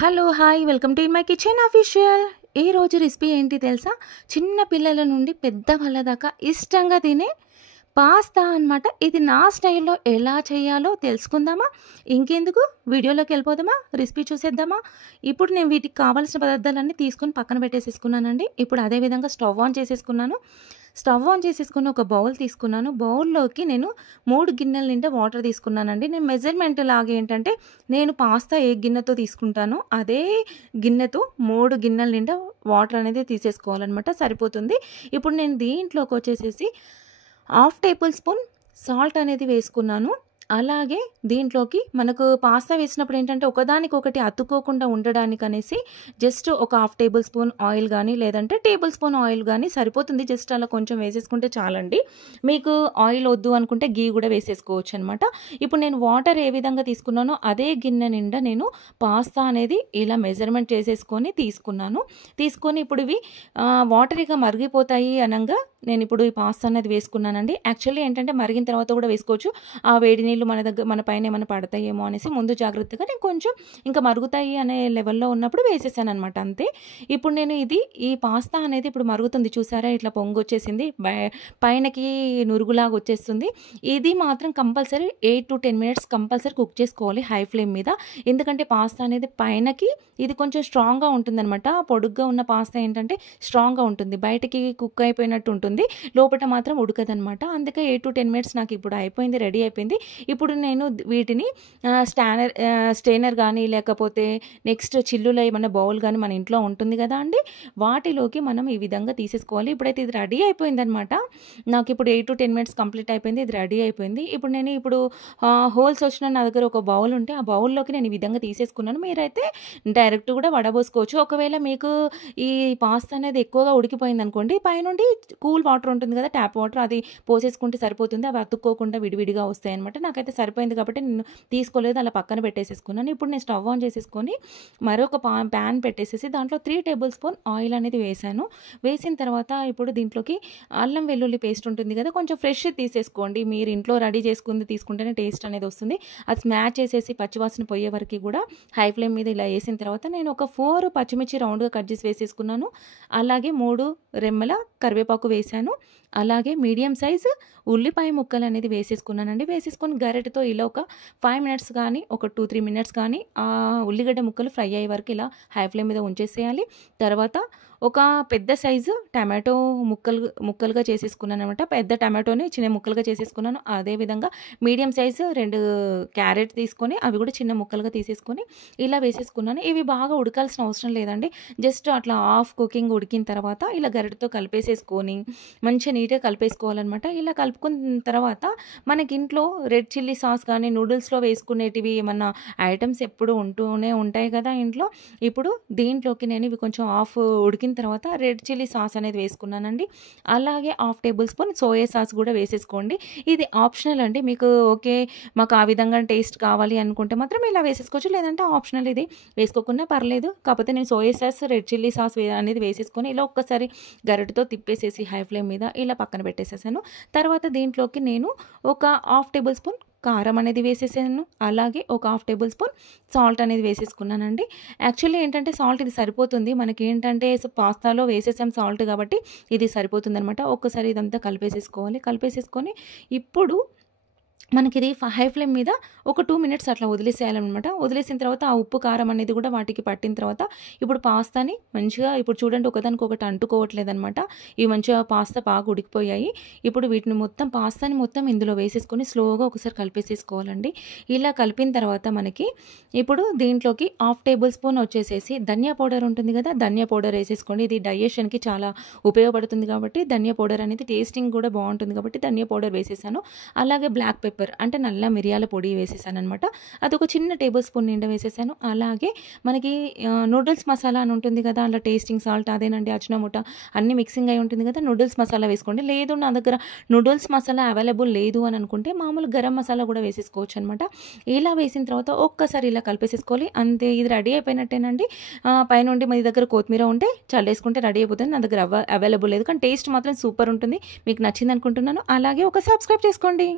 Hello hi welcome to my kitchen official. ఈ రోజు recipe ఏంటి తెలుసా? చిన్న పిల్లల నుండి పెద్ద వాళ్ళ దాకా ఇష్టంగా తినే పాస్తా అన్నమాట. ఇది నా స్టైల్లో ఎలా చేయాలో తెలుసుకుందామా? ఇంకెందుకు వీడియోలోకి వెళ్ళిపోదామా? రెసిపీ చూసేద్దామా? ఇప్పుడు నేను వీటికి కావాల్సిన పదార్థాలన్నీ తీసుకొని పక్కన పెట్టేసేసుకున్నానండి. ఇప్పుడు అదే విధంగా స్టవ్ ఆన్ చేసేసుకుని ఒక బౌల్ తీసుకున్నాను. బౌల్లోకి నేను 3 గిన్నెల నిండా వాటర్ తీసుకున్నానండి. నేను మెజర్మెంట్ లాగా ఏంటంటే నేను పాస్తా ఏ గిన్నెతో తీసుకుంటానో అదే గిన్నెతో 3 గిన్నెల నిండా వాటర్ అనేది తీసేసుకోవాలన్నమాట, సరిపోతుంది. ఇప్పుడు నేను దీంట్లోకి వచ్చేసేసి 1/2 టేబుల్ స్పూన్ సాల్ట్ అనేది వేసుకున్నాను. అలాగే దీంట్లోకి మనకు పాస్తా వేసినప్పుడు ఏంటంటే ఒకదానికొకటి అతుక్కోకుండా ఉండడానికి అనేసి జస్ట్ ఒక 1/2 టేబుల్ స్పూన్ ఆయిల్ కానీ లేదంటే టేబుల్ స్పూన్ ఆయిల్ కానీ సరిపోతుంది. జస్ట్ అలా కొంచెం వేసేసుకుంటే చాలండి. మీకు ఆయిల్ వద్దు అనుకుంటే గీ కూడా వేసేసుకోవచ్చు అనమాట. ఇప్పుడు నేను వాటర్ ఏ విధంగా తీసుకున్నానో అదే గిన్నె నిండా నేను పాస్తా అనేది ఇలా మెజర్మెంట్ చేసేసుకొని తీసుకొని ఇప్పుడు ఇవి వాటర్ ఇక మరిగిపోతాయి అనగా నేను ఇప్పుడు ఈ పాస్తా అనేది వేసుకున్నానండి. యాక్చువల్లీ ఏంటంటే మరిగిన తర్వాత కూడా వేసుకోవచ్చు. ఆ వేడి నీళ్ళు మన పైన ఏమైనా పడతాయేమో అనేసి ముందు జాగ్రత్తగా నేను కొంచెం ఇంకా మరుగుతాయి అనే లెవెల్లో ఉన్నప్పుడు వేసేసాను అనమాట, అంతే. ఇప్పుడు నేను ఈ పాస్తా అనేది ఇప్పుడు మరుగుతుంది, చూసారా? ఇట్లా పొంగు వచ్చేసింది, పైనకి నురుగులాగా వచ్చేస్తుంది. ఇది మాత్రం compulsory 8 to 10 minutes compulsory cook చేసుకోవాలి హై ఫ్లేమ్ మీద. ఎందుకంటే పాస్తా అనేది పైనకి ఇది కొంచెం స్ట్రాంగ్గా ఉంటుందన్నమాట. పొడుగ్గా ఉన్న పాస్తా ఏంటంటే స్ట్రాంగ్గా ఉంటుంది, బయటకి కుక్ అయిపోయినట్టు ఉంటుంది, లోపల మాత్రం ఉడకదనమాట. అందుకే 8 to 10 minutes నాకు ఇప్పుడు అయిపోయింది, రెడీ అయిపోయింది. ఇప్పుడు నేను వీటిని స్టెయినర్ కానీ లేకపోతే నెక్స్ట్ చిల్లులో ఏమన్నా బౌల్ కానీ మన ఇంట్లో ఉంటుంది కదా అండి, వాటిలోకి మనం ఈ విధంగా తీసేసుకోవాలి. ఇప్పుడైతే ఇది రెడీ అయిపోయిందనమాట. నాకు ఇప్పుడు 8 to 10 minutes కంప్లీట్ అయిపోయింది, ఇది రెడీ అయిపోయింది. ఇప్పుడు హోల్స్ వచ్చిన నా దగ్గర ఒక బౌల్ ఉంటే ఆ బౌల్లోకి నేను ఈ విధంగా తీసేసుకున్నాను. మీరైతే డైరెక్ట్ కూడా వడబోసుకోవచ్చు. ఒకవేళ మీకు ఈ పాస్తా అనేది ఎక్కువగా ఉడికిపోయింది అనుకోండి, పైనుండి కూల్ వాటర్ ఉంటుంది కదా, ట్యాప్ వాటర్, అది పోసేసుకుంటే సరిపోతుంది. అవి అతుక్కోకుండా విడివిడిగా వస్తాయి అనమాట. నాకైతే సరిపోయింది కాబట్టి నేను తీసుకోలేదు, అలా పక్కన పెట్టేసేసుకున్నాను. ఇప్పుడు నేను స్టవ్ ఆన్ చేసేసుకొని మరొక ప్యాన్ పెట్టేసేసి దాంట్లో 3 టేబుల్ స్పూన్ ఆయిల్ అనేది వేసిన తర్వాత ఇప్పుడు దీంట్లోకి అల్లం వెల్లుల్లి పేస్ట్ ఉంటుంది కదా, కొంచెం ఫ్రెష్ తీసేసుకోండి. మీరు ఇంట్లో రెడీ చేసుకుంది తీసుకుంటేనే టేస్ట్ అనేది వస్తుంది. అది స్మాష్ చేసేసి పచ్చివాసన పోయే వరకు కూడా హై ఫ్లేమ్ మీద ఇలా వేసిన తర్వాత నేను ఒక 4 పచ్చిమిర్చి రౌండ్గా కట్ చేసి వేసేసుకున్నాను. అలాగే 3 రెమ్మల కరివేపాకు వేసాను. అలాగే మీడియం సైజు ఉల్లిపాయ ముక్కలు అనేది వేసేసుకున్నానండి. వేసేసుకొని గరిటెతో ఇలా ఒక 5 minutes కానీ ఒక 2-3 minutes కానీ ఆ ఉల్లిగడ్డ ముక్కలు ఫ్రై అయ్యే వరకు ఇలా హై ఫ్లేమ్ మీద ఉంచేసేయాలి. తర్వాత ఒక పెద్ద సైజు టమాటో ముక్కలుగా చేసేసుకున్నాను అనమాట. పెద్ద టమాటోని చిన్న ముక్కలుగా చేసేసుకున్నాను. అదేవిధంగా మీడియం సైజు 2 క్యారెట్ తీసుకొని అవి కూడా చిన్న ముక్కలుగా తీసేసుకొని ఇలా వేసేసుకున్నాను. ఇవి బాగా ఉడకాల్సిన అవసరం లేదండి, జస్ట్ అట్లా హాఫ్ కుకింగ్ ఉడికిన తర్వాత ఇలా గరిటెతో కలిపేసేసుకొని మంచిగా నీట్గా కలిపేసుకోవాలన్నమాట. ఇలా కలుపుకున్న తర్వాత మనకి ఇంట్లో రెడ్ చిల్లీ సాస్ కానీ నూడిల్స్లో వేసుకునేటివి ఏమన్నా ఐటమ్స్ ఎప్పుడు ఉంటూనే ఉంటాయి కదా ఇంట్లో. ఇప్పుడు దీంట్లోకి నేను ఇవి కొంచెం హాఫ్ ఉడికిన తర్వాత రెడ్ చిల్లీ సాస్ అనేది వేసుకున్నానండి. అలాగే 1/2 టేబుల్ స్పూన్ సోయా సాస్ కూడా వేసేసుకోండి. ఇది ఆప్షనల్ అండి, మీకు ఓకే మాకు ఆ విధంగా టేస్ట్ కావాలి అనుకుంటే మాత్రం ఇలా వేసేసుకోవచ్చు, లేదంటే ఆప్షనల్, ఇది వేసుకోకుండా పర్లేదు. కాకపోతే నేను soya sauce red chilli sauce అనేది వేసేసుకొని ఇలా ఒక్కసారి గరిటెతో తిప్పేసేసి హై ఫ్లేమ్ మీద ఇలా పక్కన పెట్టేసేసాను. తర్వాత దీంట్లోకి నేను ఒక 1/2 టేబుల్ స్పూన్ కారం అనేది వేసేసాను. అలాగే ఒక 1/2 టేబుల్ స్పూన్ సాల్ట్ అనేది వేసేసుకున్నానండి. యాక్చువల్లీ ఏంటంటే సాల్ట్ ఇది సరిపోతుంది, మనకి ఏంటంటే పాస్తాలో వేసేసాం సాల్ట్ కాబట్టి ఇది సరిపోతుంది అనమాట. ఒక్కసారి ఇదంతా కలిపేసేసుకొని ఇప్పుడు మనకి ఇది హై ఫ్లేమ్ మీద ఒక 2 minutes అట్లా వదిలేసేయాలన్నమాట. వదిలేసిన తర్వాత ఆ ఉప్పు కారం అనేది కూడా వాటికి పట్టిన తర్వాత ఇప్పుడు పాస్తాని మంచిగా ఇప్పుడు చూడండి ఒకదానికొకటి అంటుకోవట్లేదనమాట. ఇవి మంచిగా పాస్తా బాగా ఉడికిపోయాయి. ఇప్పుడు వీటిని పాస్తాని మొత్తం ఇందులో వేసేసుకొని స్లోగా ఒకసారి కలిపేసేసుకోవాలండి. ఇలా కలిపిన తర్వాత మనకి ఇప్పుడు దీంట్లోకి 1/2 టేబుల్ స్పూన్ వచ్చేసేసి ధనియా పౌడర్ ఉంటుంది కదా, ధనియా పౌడర్ వేసేసుకోండి. ఇది డైజెషన్కి చాలా ఉపయోగపడుతుంది కాబట్టి ధనియా పౌడర్ అనేది టేస్టింగ్ కూడా బాగుంటుంది కాబట్టి ధనియా పౌడర్ వేసేసాను. అలాగే బ్లాక్ పెప్పర్ అంటే నల్ల మిరియాల పొడి వేసేసాను అనమాట. అదొక చిన్న టేబుల్ స్పూన్ నిండా వేసేసాను. అలాగే మనకి నూడిల్స్ మసాలా అని ఉంటుంది కదా, అలా టేస్టింగ్ సాల్ట్ అదేనండి, అజ్జినోమోటో అన్నీ మిక్సింగ్ అయి ఉంటుంది కదా, నూడిల్స్ మసాలా వేసుకోండి. లేదు నా దగ్గర నూడిల్స్ మసాలా అవైలబుల్ లేదు అని అనుకుంటే మామూలు గరం మసాలా కూడా వేసేసుకోవచ్చు అనమాట. ఇలా వేసిన తర్వాత ఒక్కసారి ఇలా కలిపేసేసుకోవాలి, అంతే. ఇది రెడీ అయిపోయినట్టేనండి. పైనుండి మీ దగ్గర కొత్తిమీర ఉంటే చల్లేసుకుంటే రెడీ అయిపోతుంది. నా దగ్గర అవైలబుల్ లేదు, కానీ టేస్ట్ మాత్రం సూపర్ ఉంటుంది. మీకు నచ్చింది అనుకుంటున్నాను. అలాగే ఒక సబ్స్క్రైబ్ చేసుకోండి.